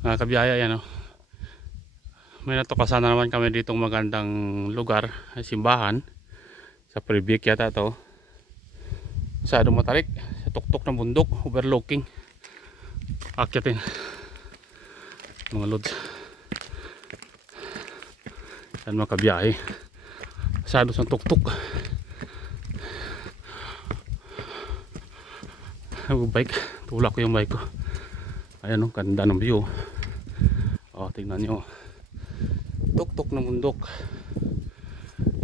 Kabiyaya yan, oh. May natukasan na naman kami ditong magandang lugar, simbahan. Sa Pribic yata to. Masyadong matarik. Sa tuktok ng bundok, overlooking. Akyatin mga lods. Yan mga kabiyahe. Masyado sa tuktok. Bike, tulak ko yung bike ko. Ayan, oh, ganda ng view. Oh, tingnan nyo. Tuktok ng bundok.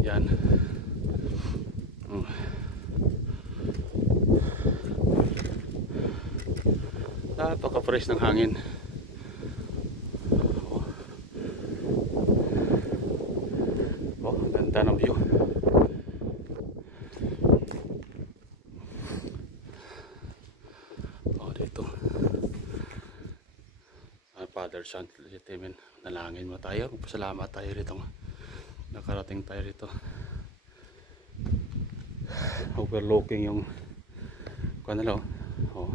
Yan. Napaka-fresh ng hangin. Oh, ganda ng view. Oh, dito. Father, Son, Amen. Nalangin mo tayo. Pasalamat tayo rito. Nakarating tayo rito. Overlooking yung kanala, oh.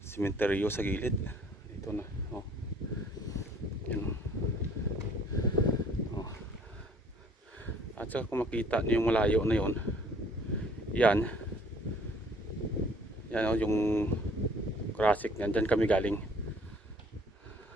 Sementeryo sa gilid. Ito na, oh. Yan, oh. At saka kung makita nyo yung malayo na yun, yan, oh, yung classic, yan dyan kami galing.